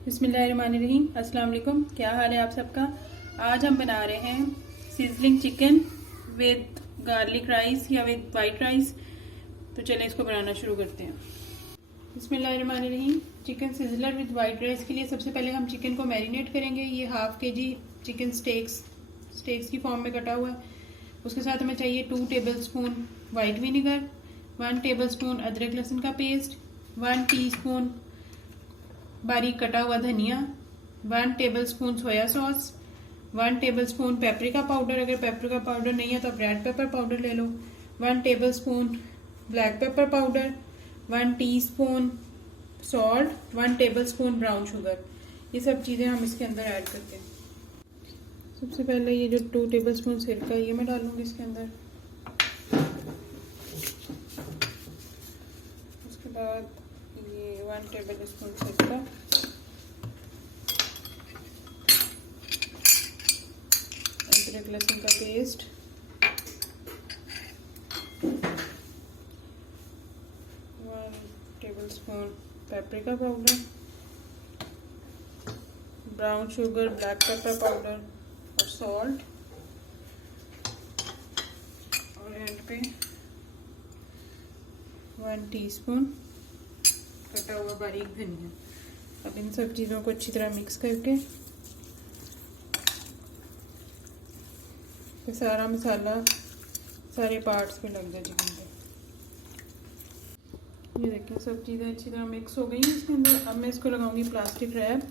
बिस्मिल्लाहिर्रहमानिर्रहीम। अस्सलाम वालेकुम। क्या हाल है आप सबका। आज हम बना रहे हैं sizzling chicken with garlic rice या विद वाइट राइस। तो चलें इसको बनाना शुरू करते हैं। बिस्मिल्लाहिर्रहमानिर्रहीम। Chicken sizzler with white rice के लिए सबसे पहले हम चिकन को मैरिनेट करेंगे। ये हाफ kg चिकन स्टेक्स की फॉर्म में कटा हुआ है। उसके साथ हमें चाहिए 2 टेबलस्पून वाइट विनेगर, 1 टेबलस्पून अदरक लहसुन का पेस्ट, 1 टीस्पून बारीक कटा हुआ धनिया, 1 tablespoon soya sauce, 1 tablespoon paprika powder. अगर पेपरिका पाउडर नहीं है तो आप रेड पेपर पाउडर ले लो, 1 tablespoon black pepper powder, 1 teaspoon salt, 1 tablespoon brown sugar. ये सब चीज़ें हम इसके अंदर ऐड करते हैं। सबसे पहले ये जो 2 टेबलस्पून सिरका ये मैं डालूंगी इसके अंदर। उसके बाद ये 1 टेबलस्पून सिरका, अदरक लहसुन का paste, 1 tablespoon paprika powder, brown sugar, black pepper powder और सॉल्ट, और एंड पे 1 टीस्पून कटा हुआ बारीक धनिया। अब इन सब चीज़ों को अच्छी तरह मिक्स करके तो सारा मसाला सारे पार्ट्स पे लग जाए चिकन पे। ये देखिए सब चीज़ें अच्छी तरह मिक्स हो गई हैं इसके अंदर। अब मैं इसको लगाऊंगी प्लास्टिक रैप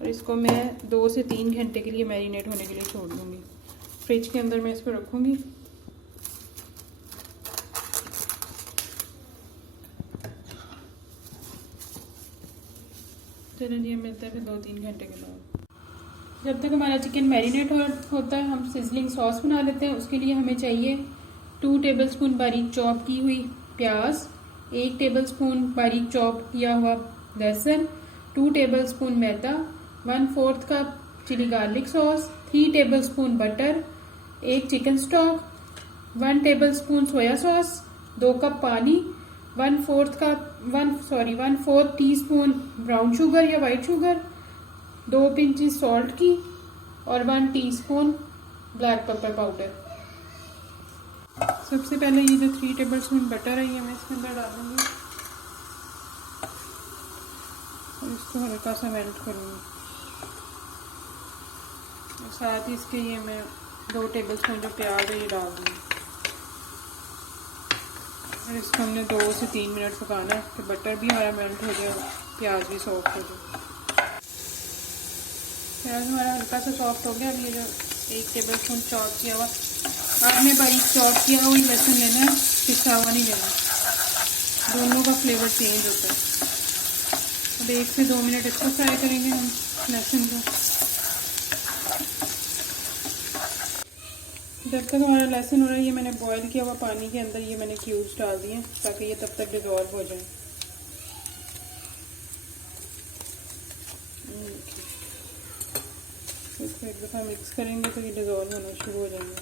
और इसको मैं 2 से 3 घंटे के लिए मैरिनेट होने के लिए छोड़ दूंगी। फ्रिज के अंदर मैं इसको रखूंगी। चलिए ये मिलता है फिर 2-3 घंटे के बाद। जब तक हमारा चिकन मैरिनेट होता है हम सिजलिंग सॉस बना लेते हैं। उसके लिए हमें चाहिए 2 टेबलस्पून बारीक चॉप की हुई प्याज, 1 टेबलस्पून बारीक चॉप किया हुआ लहसुन, 2 टेबलस्पून मैदा, 1/4 cup chilli garlic sauce, 3 tablespoon butter, 1 chicken stock, 1 tablespoon soya sauce, 2 cup पानी, 1/4 टीस्पून ब्राउन शुगर या वाइट शुगर, 2 पिंचेस सॉल्ट की और 1 टीस्पून ब्लैक पेपर पाउडर। सबसे पहले ये जो 3 टेबलस्पून बटर है ये मैं इसके अंदर डालूंगी और इसको हल्का सा मेल्ट करूंगी। और साथ ही इसके ये मैं 2 टेबलस्पून जो प्याज है ये डाल दूंगी और इसको हमने 2 से 3 मिनट पकाना है कि बटर भी हमारा मेल्ट हो जाए, प्याज भी सॉफ्ट हो जाए। प्याज हमारा हल्का सा सॉफ्ट हो गया। अब ये जो 1 टेबलस्पून चॉप किया हुआ, आपने बारीक चॉप किया हुआ लहसुन लेना है, पिसा हुआ नहीं लेना, दोनों का फ्लेवर चेंज होता है। अब 1 से 2 मिनट इसको फ्राई करेंगे हम लहसुन को। जब तक हमारा लहसुन हो रहा है ये मैंने बॉईल किया हुआ पानी के अंदर ये मैंने क्यूब्स डाल दिए ताकि ये तब तक डिजॉल्व हो जाए। इसको एक दफ़ा मिक्स करेंगे तो ये डिजॉल्व होना शुरू हो जाएंगे।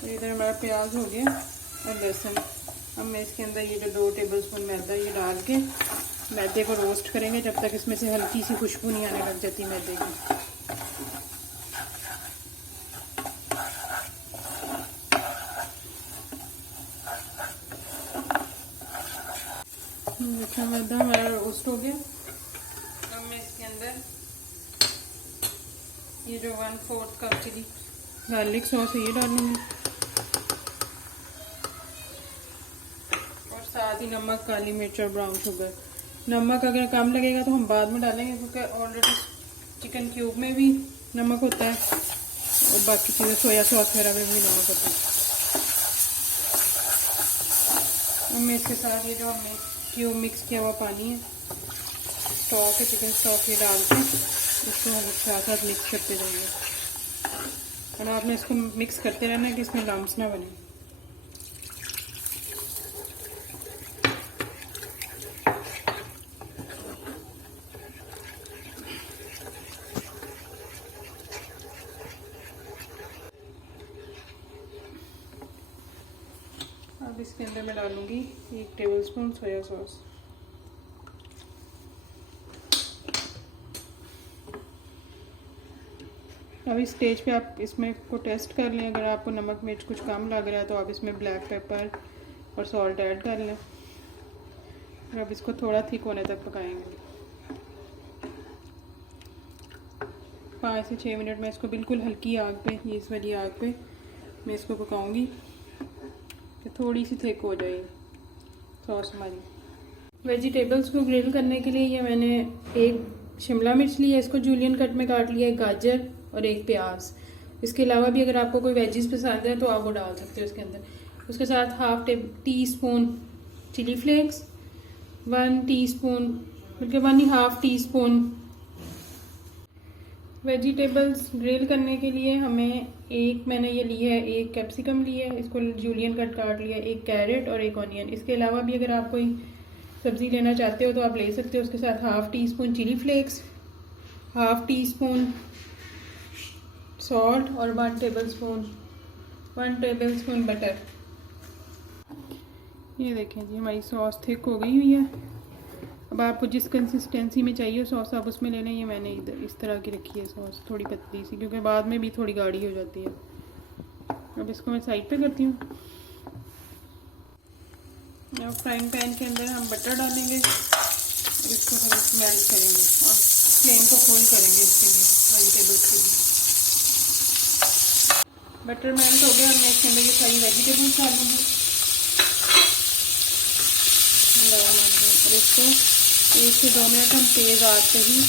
तो इधर हमारा प्याज हो गया और लहसुन। अब मैं इसके अंदर ये जो 2 टेबलस्पून मैदा ये डाल के मैदे को रोस्ट करेंगे जब तक इसमें से हल्की सी खुशबू नहीं आने लग जाती मैदे की। अच्छा मैदा हमारा रोस्ट हो गया। अब मैं इसके अंदर ये जो 1/4 कप चिली गार्लिक सॉस है ये डालूंगी और साथ ही नमक, काली मिर्च और ब्राउन शुगर। नमक अगर कम लगेगा तो हम बाद में डालेंगे क्योंकि ऑलरेडी चिकन क्यूब में भी नमक होता है और बाकी चीज़ें सोया सॉस वगैरह में भी नमक होता है। और मैं इसके साथ ये जो हमने क्यूब मिक्स किया हुआ पानी है, स्टॉक है, चिकन स्टॉक ये डाल के इसको हम साथ साथ मिक्स करते जाएंगे और आपने इसको मिक्स करते रहना है कि इसमें लम्स ना बने। अब इसके अंदर मैं डालूंगी 1 टेबलस्पून सोया सॉस। अब इस स्टेज पे आप इसमें को टेस्ट कर लें। अगर आपको नमक मिर्च कुछ कम लग रहा है तो आप इसमें ब्लैक पेपर और सॉल्ट ऐड कर लें। और अब इसको थोड़ा थिक होने तक पकाएंगे। 5 से 6 मिनट में इसको बिल्कुल हल्की आग पे, ये इस वाली आग पे मैं इसको पकाऊंगी कि थोड़ी सी थिक हो जाए सॉस हमारी। वेजिटेबल्स को ग्रिल करने के लिए ये मैंने एक शिमला मिर्च ली है, इसको जूलियन कट में काट लिया, एक गाजर और एक प्याज। इसके अलावा भी अगर आपको कोई वेजिस पसंद है तो आप वो डाल सकते हो इसके अंदर। उसके साथ half teaspoon chilli flakes, 1 teaspoon बल्कि 1.5 टीस्पून। वेजिटेबल्स ग्रिल करने के लिए हमें मैंने ये ली है, एक कैप्सिकम ली है, इसको जूलियन कट काट लिया, एक कैरेट और एक ऑनियन। इसके अलावा भी अगर आप कोई सब्ज़ी लेना चाहते हो तो आप ले सकते हो। उसके साथ half teaspoon chilli flakes, half teaspoon salt और 1 टेबलस्पून बटर। ये देखें जी हमारी सॉस थिक हो गई हुई है। अब आपको जिस कंसिस्टेंसी में चाहिए सॉस आप उसमें ले लें। ये मैंने इधर इस तरह की रखी है सॉस, थोड़ी पतली सी, क्योंकि बाद में भी थोड़ी गाढ़ी हो जाती है। अब इसको मैं साइड पे करती हूँ। अब फ्राइंग पैन के अंदर हम बटर डालेंगे और इसको हम मेल्ट करेंगे और फ्लेम को फुल करेंगे इसके लिए, वेजिटेबल्स के लिए। बटर मेल्ट हो गया, मैं इसके अंदर ये सारी वेजिटेबल्स डालूंगी और इसको 1 से 2 मिनट हम तेज़ आंच पे ही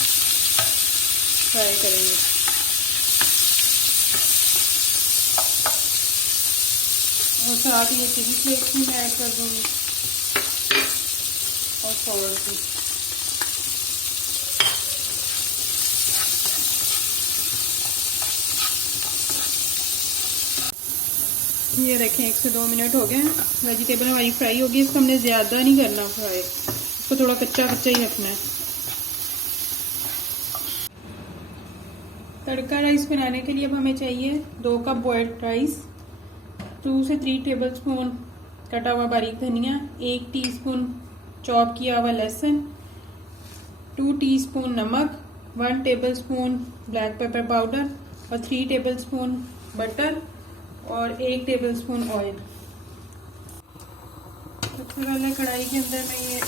फ्राई करेंगे। और साथ ही ये चिली फ्लेक्स भी मैं ऐड कर दूँगी और सॉल्ट भी। ये देखें 1 से 2 मिनट हो गए हैं, वेजिटेबल हमारी फ्राई होगी। इसको हमने ज़्यादा नहीं करना फ्राई, इसको थोड़ा कच्चा कच्चा ही रखना है। तड़का राइस बनाने के लिए अब हमें चाहिए 2 कप बॉइल्ड राइस, 2 से 3 टेबलस्पून कटा हुआ बारीक धनिया, 1 टीस्पून चॉप किया हुआ लहसुन, 2 टीस्पून नमक, 1 टेबलस्पून ब्लैक पेपर पाउडर और 3 टेबलस्पून बटर और 1 टेबलस्पून ऑयल। सबसे पहले कढ़ाई के अंदर मैं ये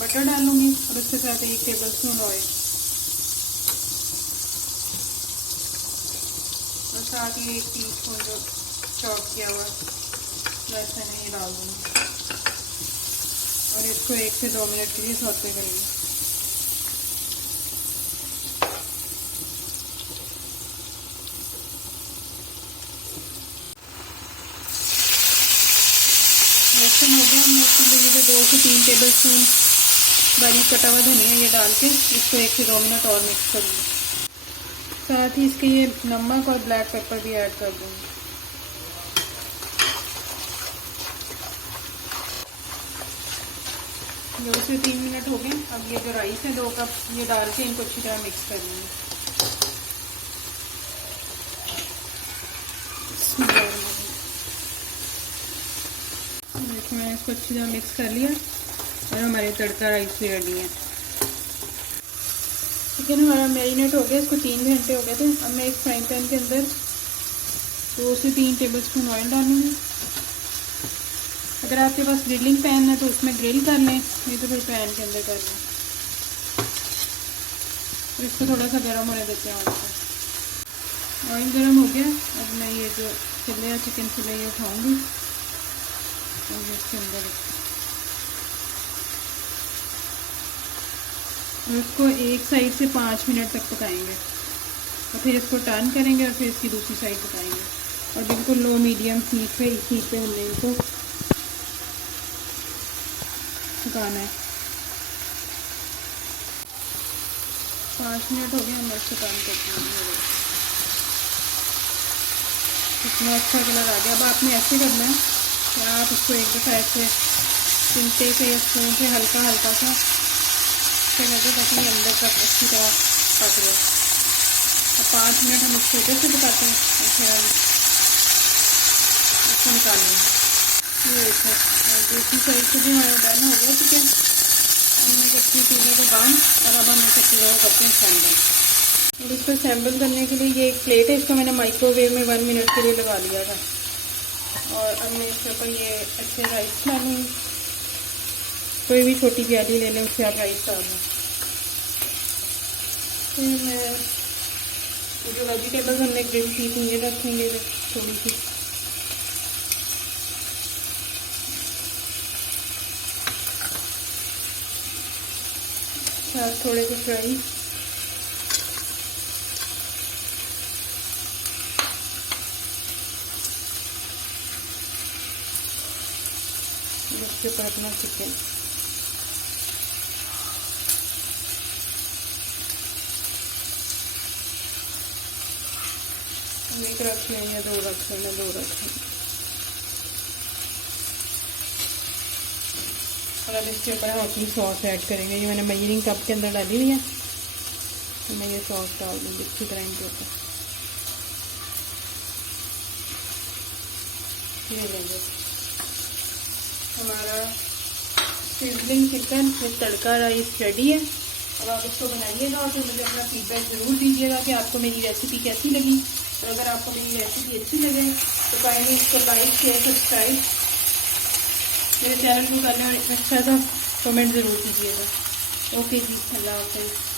बटर डालूंगी और उसके साथ 1 टेबलस्पून ऑयल और साथ ही 1 टीस्पून जो चॉप किया हुआ लहसुन है ये डाल दूंगी और इसको 1 से 2 मिनट के लिए सौते करेंगे। लहसुन हो गया, मैं इसके अंदर ये 2 से 3 टेबलस्पून बारीक कटा हुआ धनिया ये डाल के इसको 1 से 2 मिनट और मिक्स करूँगी। साथ ही इसके ये नमक और ब्लैक पेपर भी ऐड कर दूँगी। 2 से 3 मिनट हो गए। अब ये जो राइस है 2 कप ये डाल के इनको अच्छी तरह मिक्स कर लेंगे। देखिए मैंने इसको अच्छी तरह मिक्स कर लिया और हमारे तड़का राइस भी रेडी है। चिकन हमारा मैरिनेट हो गया, इसको 3 घंटे हो गए थे। अब मैं एक फ्राइंग पैन के अंदर 2 से 3 टेबलस्पून ऑयल डालूंगी। अगर आपके पास ग्रिलिंग पैन है तो उसमें ग्रिल कर लें, नहीं तो फिर पैन के अंदर कर लें। और इसको थोड़ा सा गर्म होने देते हैं। ऑयल गर्म हो गया। अब मैं ये जो फिले या चिकन फिले ये उठाऊँगी और इसके अंदर इसको एक साइड से 5 मिनट तक पकाएंगे और फिर इसको टर्न करेंगे और फिर इसकी दूसरी साइड पकाएंगे और बिल्कुल लो मीडियम हीट पे हमने इनको पकाना है। 5 मिनट हो गए, हम इसको टर्न करते हैं। इतना अच्छा कलर आ गया। अब आपने ऐसे करना है कि आप इसको एक दफ़ा ऐसे चिमटे से या स्पून से हल्का हल्का सा कर दो ताकि अंदर तक अच्छी तरह पक जाए। अब 5 मिनट हम इसको इधर से पकाते हैं और फिर हम इसको निकाल लेंगे। ये देखो दूसरी साइड से भी हमारा डन हो गया चिकन। हमने कच्ची चूल्हे को बांध और अब हम इसे पूरा करते हैं सैंडल। और इसको असेंबल करने के लिए ये एक प्लेट है, इसको मैंने माइक्रोवेव में 1 मिनट के लिए लगा लिया था। और अब मैं इसके ऊपर ये अच्छे राइस डालूँगी। कोई भी छोटी प्याली ले लें, उससे आप राइस डाल लें। फिर मैं जो वेजिटेबल्स हमने ग्रिल की थी ये रखेंगे थोड़ी सी। साथ थोड़े से फ्राई। इसके ऊपर अपना चिकन। एक रख लें या 2 रख लें, मैं 2 रख लें। और अब इसके ऊपर हम अपनी सॉस ऐड करेंगे। ये मैंने मेजरिंग कप के अंदर डाली हुई है, तो मैं ये सॉस डाल दूँगी अच्छी तरह इनके ऊपर। ये लेंगे हमारा sizzling chicken with tadka rice ready है। अब आप इसको बनाइएगा और फिर मुझे अपना फीडबैक ज़रूर दीजिएगा कि आपको मेरी रेसिपी कैसी लगी। तो अगर आपको मेरी रेसिपी अच्छी लगे तो काइंडली इसको लाइक शेयर सब्सक्राइब मेरे चैनल को करना और अच्छा सा कमेंट ज़रूर कीजिएगा। ओके जी, अल्लाह हाफ़िज़।